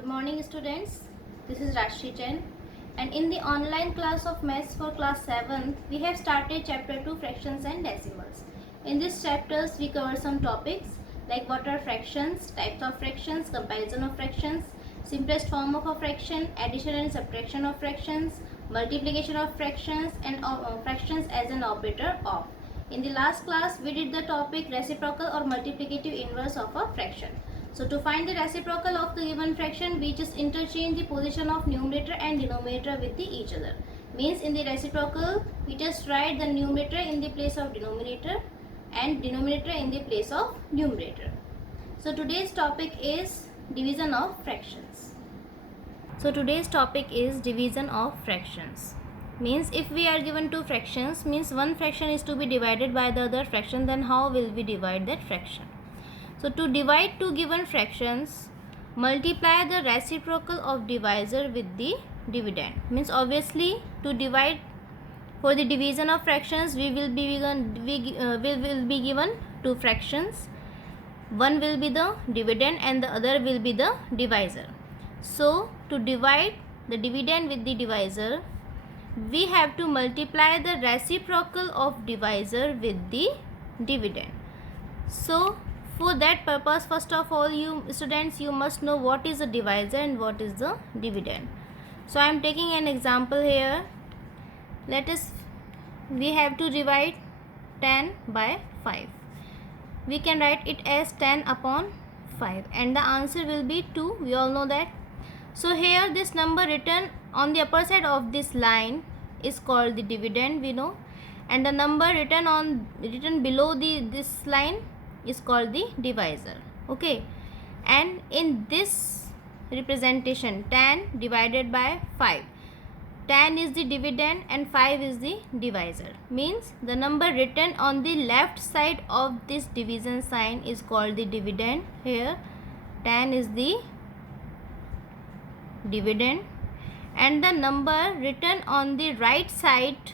Good morning students, this is Rashri Jain and in the online class of Maths for class 7th, we have started chapter 2 fractions and decimals. In this chapters we cover some topics like what are fractions, types of fractions, comparison of fractions, simplest form of a fraction, addition and subtraction of fractions, multiplication of fractions and fractions as an operator of. In the last class we did the topic reciprocal or multiplicative inverse of a fraction. So to find the reciprocal of the given fraction, we just interchange the position of numerator and denominator with each other. Means in the reciprocal, we just write the numerator in the place of denominator and denominator in the place of numerator. So today's topic is division of fractions. So today's topic is division of fractions. Means if we are given two fractions, means one fraction is to be divided by the other fraction, then how will we divide that fraction? So to divide two given fractions, multiply the reciprocal of divisor with the dividend. Means obviously to divide, for the division of fractions we will be given two fractions. One will be the dividend and the other will be the divisor. So to divide the dividend with the divisor, we have to multiply the reciprocal of divisor with the dividend. So for that purpose, first of all, you students, you must know what is a divisor and what is the dividend. So I am taking an example here. We have to divide 10 by 5. We can write it as 10 upon 5 and the answer will be 2. We all know that. So here this number written on the upper side of this line is called the dividend, we know, and the number written below this line is called the divisor. Okay, and in this representation 10 divided by 5, 10 is the dividend and 5 is the divisor. Means the number written on the left side of this division sign is called the dividend. Here 10 is the dividend and the number written on the right side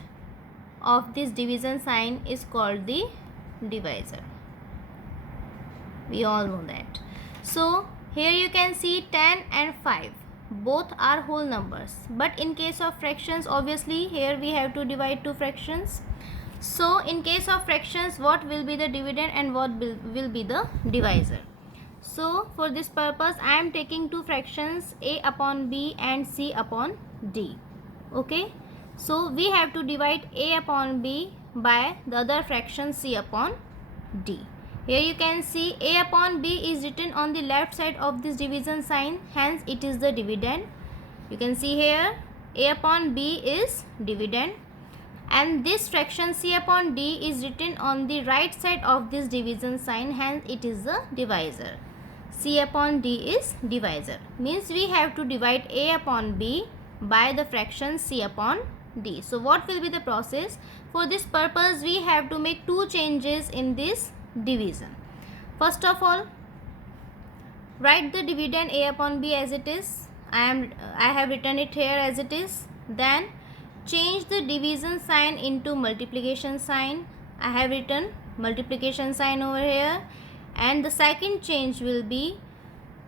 of this division sign is called the divisor. We all know that. So here you can see 10 and 5 both are whole numbers, but in case of fractions, obviously here we have to divide two fractions. So in case of fractions, what will be the dividend and what will be the divisor? So for this purpose I am taking two fractions, a upon b and c upon d. Okay, so we have to divide a upon b by the other fraction c upon d. Here you can see a upon b is written on the left side of this division sign, hence it is the dividend. You can see here a upon b is dividend and this fraction c upon d is written on the right side of this division sign, hence it is the divisor. C upon d is divisor. Means we have to divide a upon b by the fraction c upon d. So what will be the process? For this purpose we have to make two changes in this division. First of all, write the dividend a upon b as it is. I have written it here as it is. Then change the division sign into multiplication sign. I have written multiplication sign over here. And the second change will be,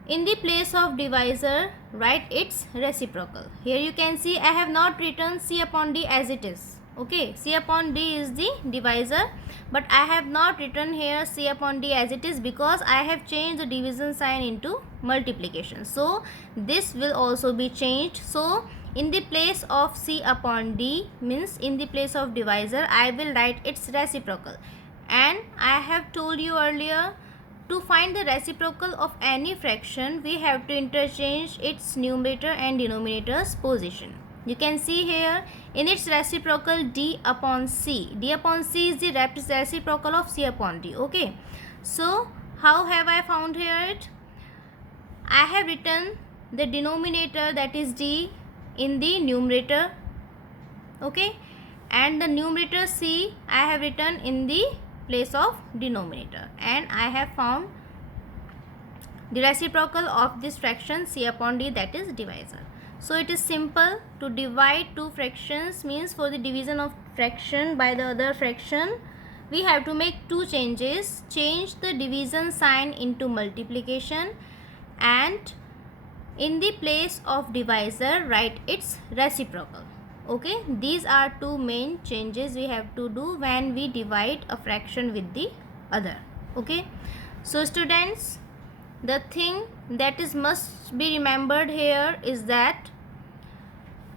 in the place of divisor write its reciprocal. Here you can see I have not written c upon d as it is. Okay, c upon d is the divisor, but I have not written here c upon d as it is because I have changed the division sign into multiplication. So this will also be changed. So in the place of c upon d, means in the place of divisor, I will write its reciprocal. And I have told you earlier, to find the reciprocal of any fraction, we have to interchange its numerator and denominator's position. You can see here in its reciprocal d upon c. D upon c is the reciprocal of c upon d. Okay. So how have I found here it? I have written the denominator, that is d, in the numerator. Okay. And the numerator c I have written in the place of denominator, and I have found the reciprocal of this fraction c upon d, that is divisor. So it is simple to divide two fractions. Means for the division of fraction by the other fraction, we have to make two changes. Change the division sign into multiplication and In the place of divisor, write its reciprocal. Okay, these are two main changes we have to do when we divide a fraction with the other. Okay, so students, the thing that is must be remembered here is that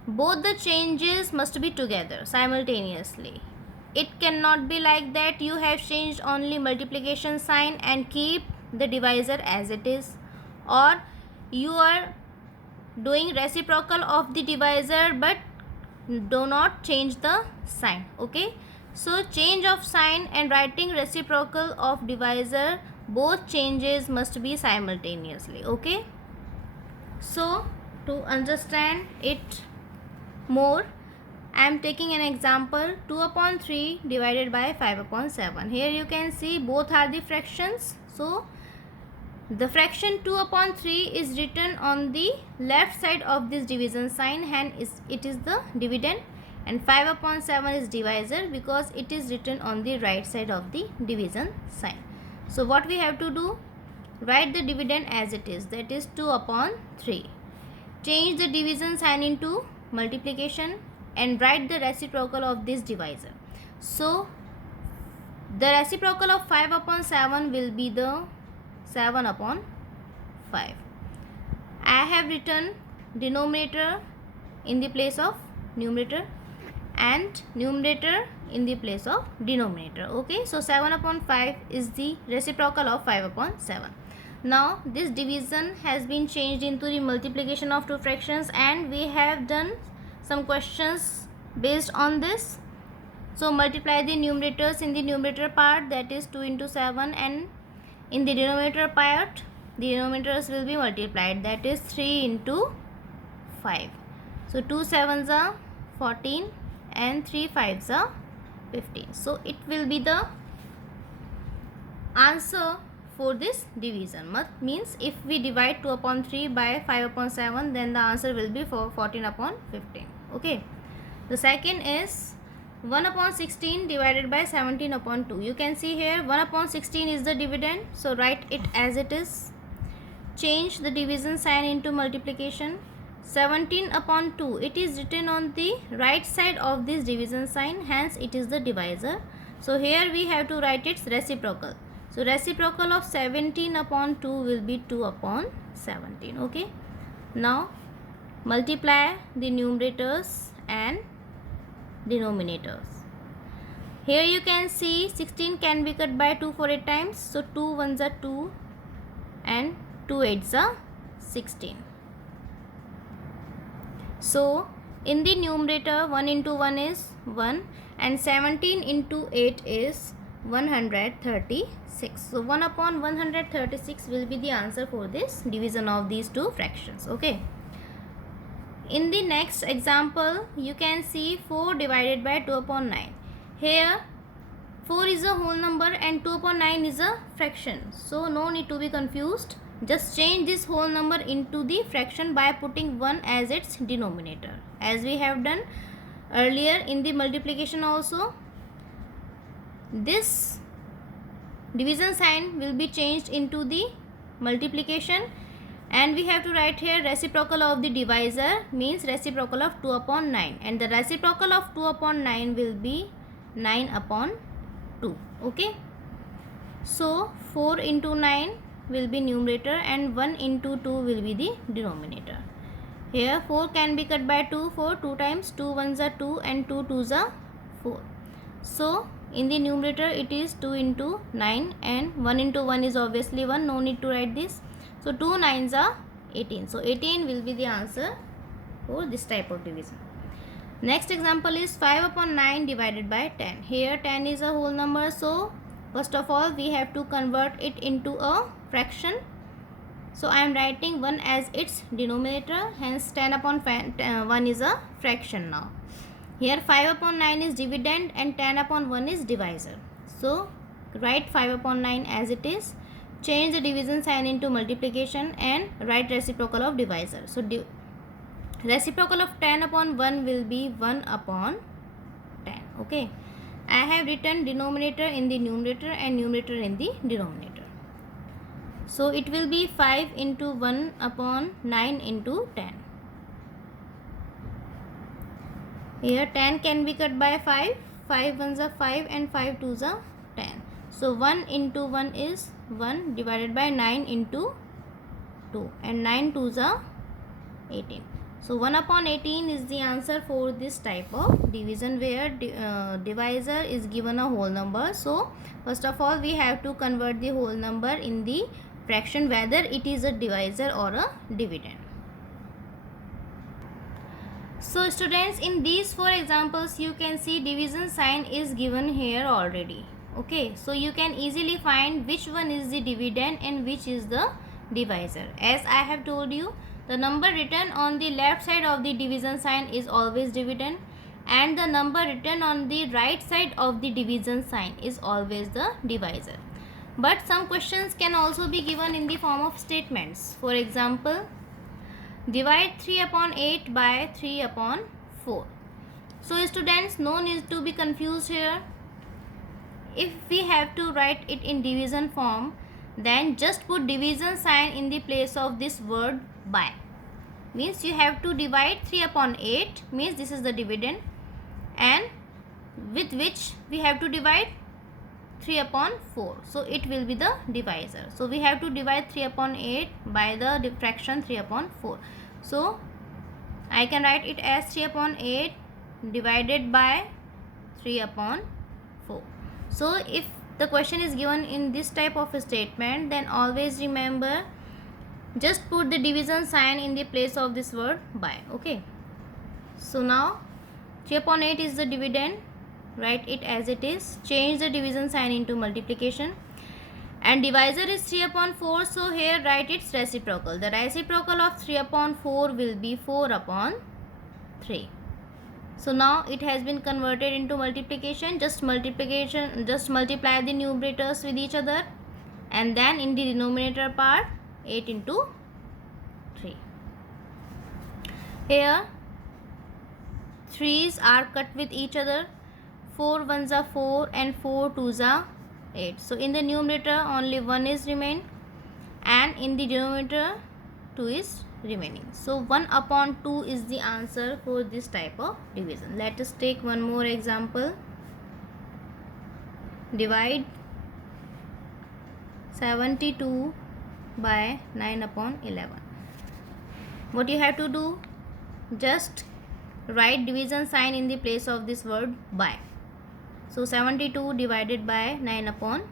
both the changes must be together simultaneously. It cannot be like that you have changed only multiplication sign and keep the divisor as it is, or you are doing reciprocal of the divisor but do not change the sign. Okay, so change of sign and writing reciprocal of divisor, both changes must be simultaneously. Okay, so to understand it more, I am taking an example 2 upon 3 divided by 5 upon 7. Here you can see both are the fractions. So the fraction 2 upon 3 is written on the left side of this division sign, hence it is the dividend, and 5 upon 7 is divisor because it is written on the right side of the division sign. So what we have to do, write the dividend as it is, that is 2 upon 3. Change the division sign into multiplication and write the reciprocal of this divisor. So the reciprocal of 5 upon 7 will be the 7 upon 5. I have written denominator in the place of numerator and numerator in the place of denominator. Okay, so 7 upon 5 is the reciprocal of 5 upon 7. Now this division has been changed into the multiplication of two fractions, and we have done some questions based on this. So multiply the numerators in the numerator part, that is 2 into 7, and in the denominator part the denominators will be multiplied, that is 3 into 5. So 2 7s are 14 and 3 5s are 15. So it will be the answer for this division. Means if we divide 2 upon 3 by 5 upon 7, then the answer will be for 14 upon 15. Okay, the second is 1 upon 16 divided by 17 upon 2. You can see here 1 upon 16 is the dividend, so write it as it is. Change the division sign into multiplication. 17 upon 2, it is written on the right side of this division sign, hence it is the divisor. So here we have to write its reciprocal. So reciprocal of 17 upon 2 will be 2 upon 17. Okay, now multiply the numerators and denominators. Here you can see 16 can be cut by 2 for 8 times. So 2 1s are 2 and 2 8s are 16. So in the numerator 1 into 1 is 1 and 17 into 8 is 136. So 1 upon 136 will be the answer for this division of these two fractions. Okay. In the next example, you can see 4 divided by 2 upon 9. Here 4 is a whole number and 2 upon 9 is a fraction. So no need to be confused. Just change this whole number into the fraction by putting 1 as its denominator, as we have done earlier in the multiplication also. This division sign will be changed into the multiplication, and we have to write here reciprocal of the divisor, means reciprocal of 2 upon 9, and the reciprocal of 2 upon 9 will be 9 upon 2. Okay, so 4 into 9 will be numerator and 1 into 2 will be the denominator. Here 4 can be cut by 2 for 2 times, 2 1s are 2 and 2 2s are 4. So in the numerator it is 2 into 9 and 1 into 1 is obviously 1, no need to write this. So 2 9s are 18. So 18 will be the answer for this type of division. Next example is 5 upon 9 divided by 10. Here 10 is a whole number, so first of all we have to convert it into a fraction. So I am writing 1 as its denominator, hence 10 upon 1 is a fraction now. Here 5 upon 9 is dividend and 10 upon 1 is divisor. So write 5 upon 9 as it is. Change the division sign into multiplication and write reciprocal of divisor. So reciprocal of 10 upon 1 will be 1 upon 10. Okay, I have written denominator in the numerator and numerator in the denominator. So it will be 5 into 1 upon 9 into 10. Here 10 can be cut by 5. 5 ones are 5 and 5 twos are 10. So 1 into 1 is 1 divided by 9 into 2, and 9 twos are 18. So 1 upon 18 is the answer for this type of division, where divisor is given a whole number. So first of all we have to convert the whole number in the fraction, whether it is a divisor or a dividend. So students, in these 4 examples you can see division sign is given here already. Okay, so you can easily find which one is the dividend and which is the divisor. As I have told you, the number written on the left side of the division sign is always dividend, and the number written on the right side of the division sign is always the divisor. But some questions can also be given in the form of statements. For example, divide 3 upon 8 by 3 upon 4. So students, no need to be confused here. If we have to write it in division form, then just put division sign in the place of this word by. Means you have to divide 3 upon 8, means this is the dividend, and with which we have to divide 3 upon 4. So it will be the divisor. So we have to divide 3 upon 8 by the fraction 3 upon 4. So I can write it as 3 upon 8 divided by 3 upon 4. So if the question is given in this type of a statement, then always remember, just put the division sign in the place of this word by. Okay, so now 3 upon 8 is the dividend, write it as it is, change the division sign into multiplication, and divisor is 3 upon 4, so here write its reciprocal. The reciprocal of 3 upon 4 will be 4 upon 3. So now it has been converted into multiplication. Just multiply the numerators with each other, and then in the denominator part 8 into 3. Here 3's are cut with each other. 4 ones are 4 and 4 twos are 8. So in the numerator only 1 is remain, and in the denominator 2 is remaining. So 1 upon 2 is the answer for this type of division. Let us take one more example. Divide 72 by 9 upon 11. What you have to do, just write division sign in the place of this word by. So 72 divided by 9 upon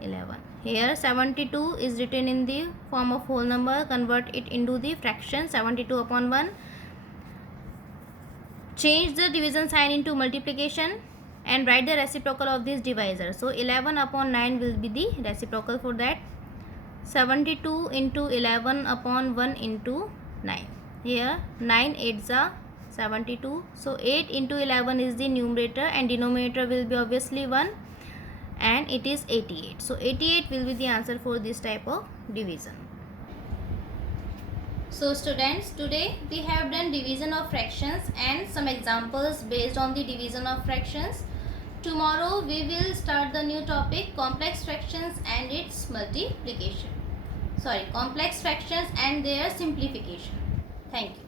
11. Here 72 is written in the form of whole number, convert it into the fraction 72 upon 1. Change the division sign into multiplication and write the reciprocal of this divisor. So 11 upon 9 will be the reciprocal for that. 72 into 11 upon 1 into 9. Here 9 8s are 72. So 8 into 11 is the numerator, and denominator will be obviously 1, and it is 88. So 88 will be the answer for this type of division. So students, today we have done division of fractions and some examples based on the division of fractions. Tomorrow we will start the new topic, complex fractions and its multiplication. Complex fractions and their simplification. Thank you.